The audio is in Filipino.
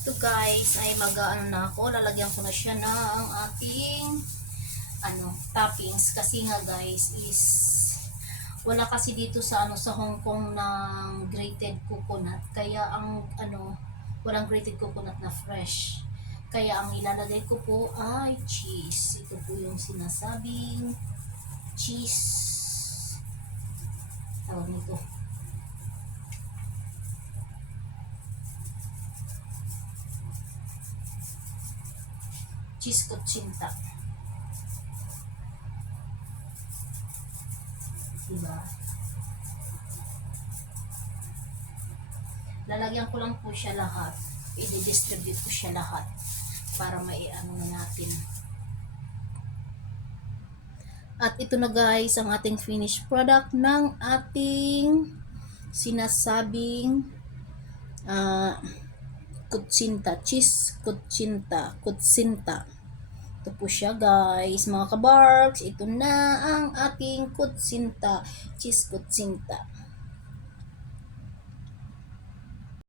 Ito guys ay mag-ano na ako, lalagyan ko na siya ng ating toppings kasi nga guys is wala kasi dito sa sa Hong Kong ng grated coconut, kaya ang walang grated coconut na fresh. Kaya ang ilalagay ko po ay cheese. Ito po yung sinasabing cheese. Tawag nito. Cheese kutsinta. Diba? Lalagyan ko lang po siya lahat. I-distribute ko siya lahat para maiano na natin. At ito na guys ang ating finished product ng ating sinasabing kutsinta, cheese kutsinta. Ito po siya guys, mga kabarks. Ito na ang ating kutsinta, cheese kutsinta.